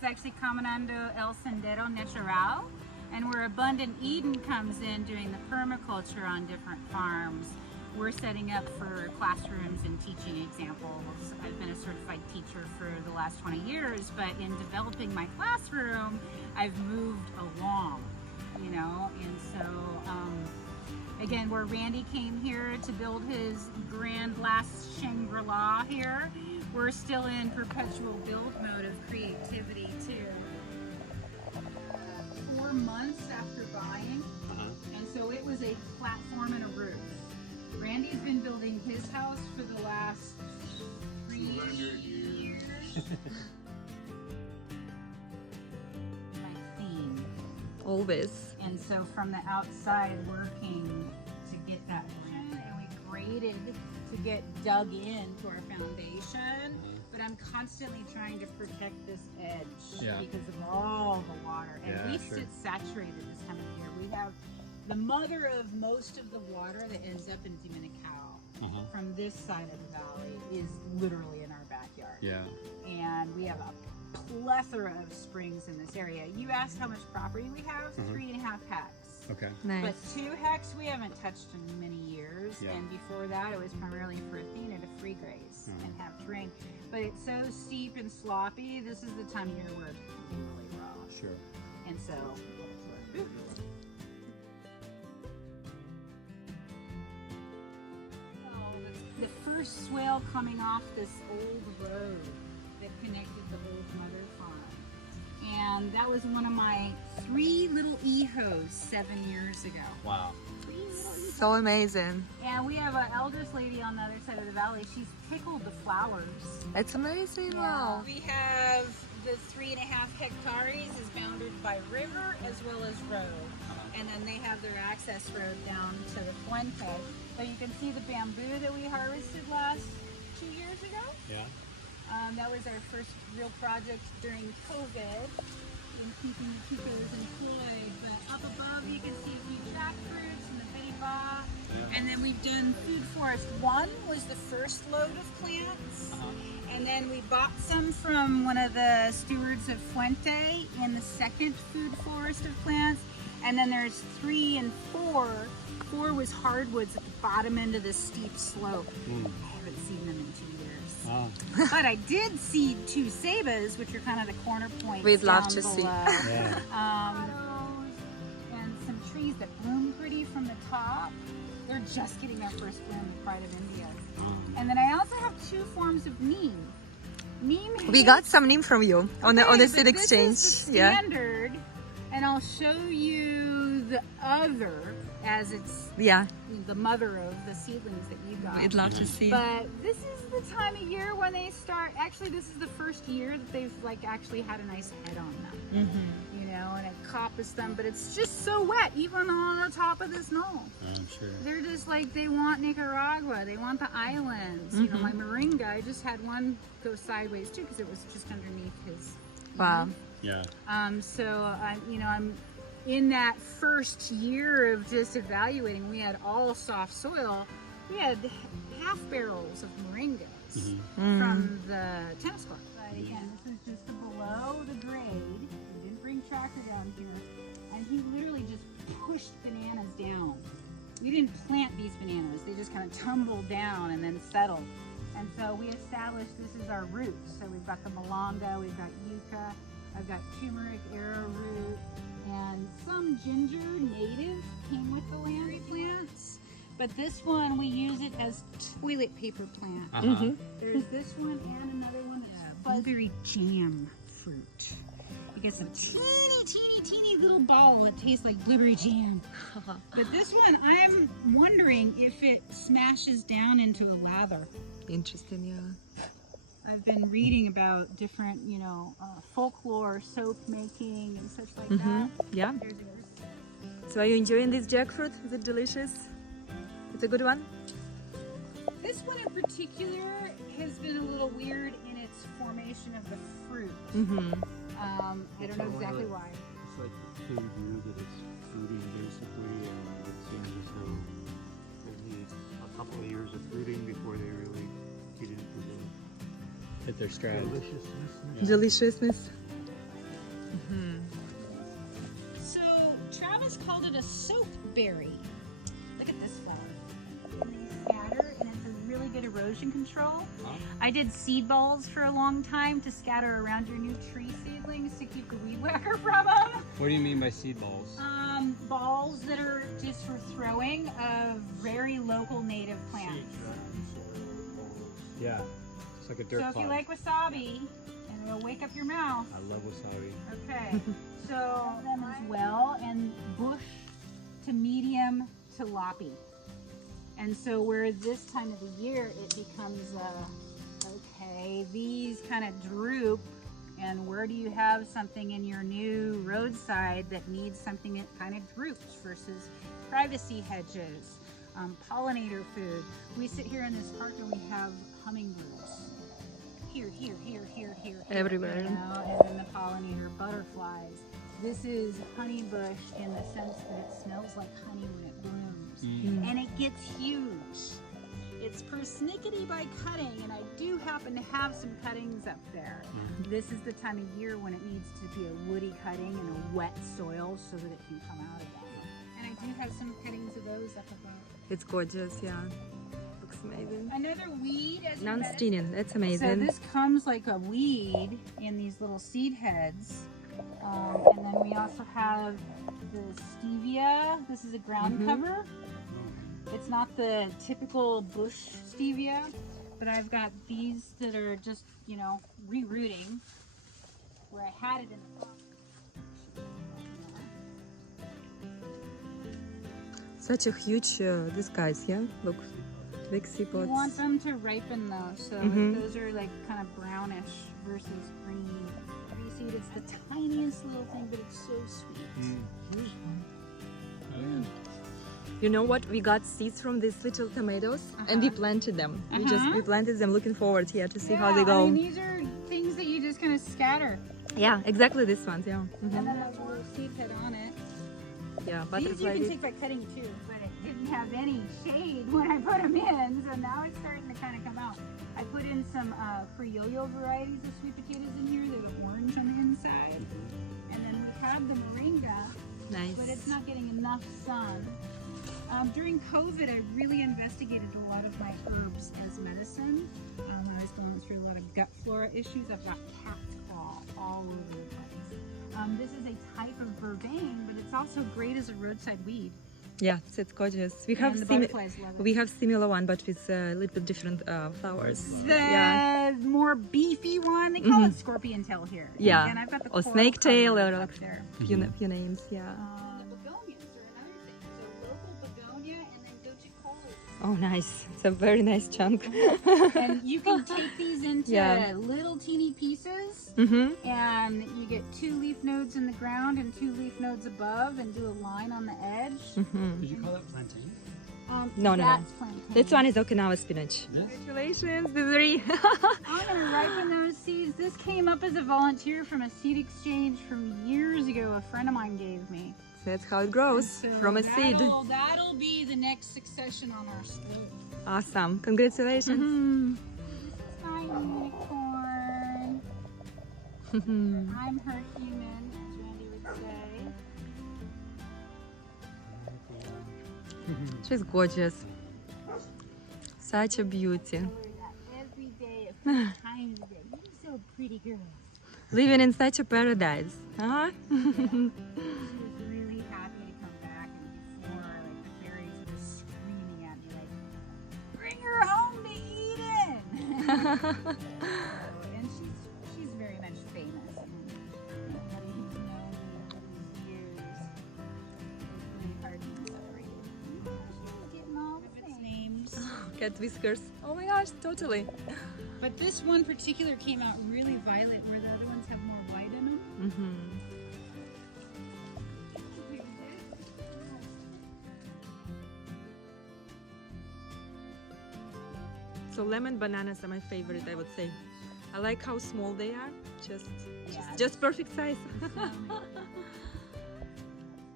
is actually Caminando El Sendero Natural, and where Abundant Eden comes in doing the permaculture on different farms. We're setting up for classrooms and teaching examples. I've been a certified teacher for the last 20 years, but in developing my classroom, I've moved along, you know, and so, again, where Randy came here to build his grand last Shangri-La here, we're still in perpetual build mode of creativity too. 4 months after buying, and so it was a platform and a roof. Randy's been building his house for the last 300 years. My theme. Always. And so from the outside working to get that and we graded to get dug into our foundation, but I'm constantly trying to protect this edge because of all the water. At least it's saturated this time of year. We have the mother of most of the water that ends up in Dominicao from this side of the valley is literally in our backyard. Yeah. And we have a plethora of springs in this area. You asked how much property we have? 3.5 hectares. Okay. Nice. But 2 hectares we haven't touched in many years. And before that it was primarily for Athena to free graze and have terrain. But it's so steep and sloppy, this is the time of year where it's really raw. Sure. And so the first swale coming off this old road that connected the old mother farm. And that was one of my 3 little ehos 7 years ago. Wow. 3 little ehos. So amazing. And we have an eldest lady on the other side of the valley. She's pickled the flowers. It's amazing. Wow. We have the 3.5 hectares is bounded by river as well as road. And then they have their access road down to the Fuente. So you can see the bamboo that we harvested last 2 years ago. Yeah. That was our first real project during COVID in keeping the cucumbers employed. But up above you can see a few jackfruits and the vetiver. And then we've done food forest. 1 was the first load of plants. And then we bought some from one of the stewards of Fuente in the second food forest of plants. And then there's 3 and 4. 4 was hardwoods at the bottom end of this steep slope. I haven't seen them in 2 years. But I did seed 2 cebas, which are kind of the corner points. We'd love down to see. below. And some trees that bloom pretty from the top. They're just getting their first bloom in Pride of India. And then I also have 2 forms of neem. Neem. We got some neem from you on the seed exchange. This is the standard, and I'll show you the other as it's the mother of the seedlings that you got. We'd love to see. But this is the time of year when they start. Actually, this is the first year that they've actually had a nice head on them. You know, and it coppers them, but it's just so wet, even on the top of this knoll. I'm sure. They're just like, they want Nicaragua, they want the islands. You know, my moringa, I just had one go sideways too because it was just underneath his. Wow. Yeah. So you know, I'm in that first year of just evaluating. We had all soft soil. We had half barrels of moringas from the tennis court. But again, this is just below the grade. We didn't bring tractor down here, and he literally just pushed bananas down. We didn't plant these bananas. They just kind of tumbled down and then settled. And so we established this is our roots. So we've got the malanga, we've got yucca, I've got turmeric, arrowroot, and some ginger native came with the land plants. But this one, we use it as toilet paper plant. There's this one and another one that's blueberry jam fruit. You get some teeny little ball that tastes like blueberry jam. But this one, I'm wondering if it smashes down into a lather. Interesting, yeah. I've been reading about different, you know, folklore, soap making and such like that. Yeah. There's yours. So are you enjoying this jackfruit? Is it delicious? It's a good one? This one in particular has been a little weird in its formation of the fruit. I don't know exactly why. It's like the food view that it's fruiting basically, and it seems as though they need a couple of years of fruiting before they really get into the Hit their stride. deliciousness. Deliciousness. So Travis called it a soap berry. Look at this one. And they scatter, and it's a really good erosion control. I did seed balls for a long time to scatter around your new tree seedlings to keep the weed whacker from them. What do you mean by seed balls? Balls that are just for throwing of very local native plants. Yeah, it's like a dirt So if clod. you like wasabi, and it'll wake up your mouth. I love wasabi. Okay, so them as well, and bush to medium to loppy. And so where this time of the year it becomes okay, these kind of droop, and where do you have something in your new roadside that needs something that kind of droops versus privacy hedges, pollinator food. We sit here in this park and we have hummingbirds. Here. Everywhere. You know, and then the pollinator butterflies. This is honey bush in the sense that it smells like honey when it blooms. And it gets huge. It's persnickety by cutting, and I do happen to have some cuttings up there. This is the time of year when it needs to be a woody cutting in a wet soil so that it can come out again. And I do have some cuttings of those up above. It's gorgeous, yeah. Looks amazing. Another weed, as you Non-stinging, that's So amazing. this comes like a weed in these little seed heads. And then we also have the Stevia. This is a ground cover. It's not the typical bush Stevia, but I've got these that are just, you know, rerooting where I had it in the box. Such a huge, these guys, yeah? Look, big sea We pods. want them to ripen though, so those are like kind of brownish versus green. You see, it's the tiniest little thing, but it's so sweet. Here's one. Oh yeah. You know what? We got seeds from these little tomatoes and we planted them. We planted them looking forward here to see how they go. I mean, these are things that you just kind of scatter. Yeah, exactly these ones, yeah. And then there's a little seed head on it. Yeah, These you butterfly. can take by cutting too, but it didn't have any shade when I put them in, so now it's starting to kind of come out. I put in some criollo varieties of sweet potatoes in here that are orange on the inside. And then we have the moringa, Nice. but it's not getting enough sun. During COVID, I really investigated a lot of my herbs as medicine. I was going through a lot of gut flora issues. I've got cat's claw all over the place. This is a type of vervain, but it's also great as a roadside weed. Yeah, it's gorgeous. We have And the butterflies love it. we have similar one, but with a little bit different flowers. The Yeah. more beefy one, they call it scorpion tail here. Yeah. And I've got the Or coral snake tail, color or up there. few names, yeah. Begonias are another thing. So local begonia and then go to cold. Oh, nice. It's a very nice chunk. And you can take these into Yeah. little teeny pieces, Mm-hmm. and you get 2 leaf nodes in the ground and 2 leaf nodes above, and do a line on the edge. Mm-hmm. Did you call that plantain? No. That's plantain. This one is Okinawa spinach. This? Congratulations, Desiree. I'm gonna ripen those seeds. This came up as a volunteer from a seed exchange from years ago. A friend of mine gave me. That's how it grows, So from a seed. That'll be the next succession on our school. Awesome. Congratulations. My unicorn. I'm her human, as Randy would say. She's gorgeous. Such a beauty. I wear that every day, a few times a day. You're so pretty, girl. Living in such a paradise. Huh? She was really happy to come back, and before, like, the fairies were just screaming at me, like, bring her home to Eden! And she's very much famous. And, you know, having known me all these years, it's really hard to be separated. She's getting all the names. Cat whiskers. Oh my gosh, totally. But this one particular came out really violet, where the other ones have more white in them. Mm-hmm. So lemon bananas are my favorite, I would say. I like how small they are. Just perfect size.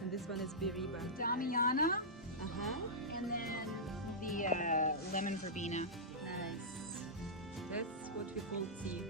And this one is Biriba. Damiana, Uh-huh. and then the lemon verbena. Nice. That's what we call tea.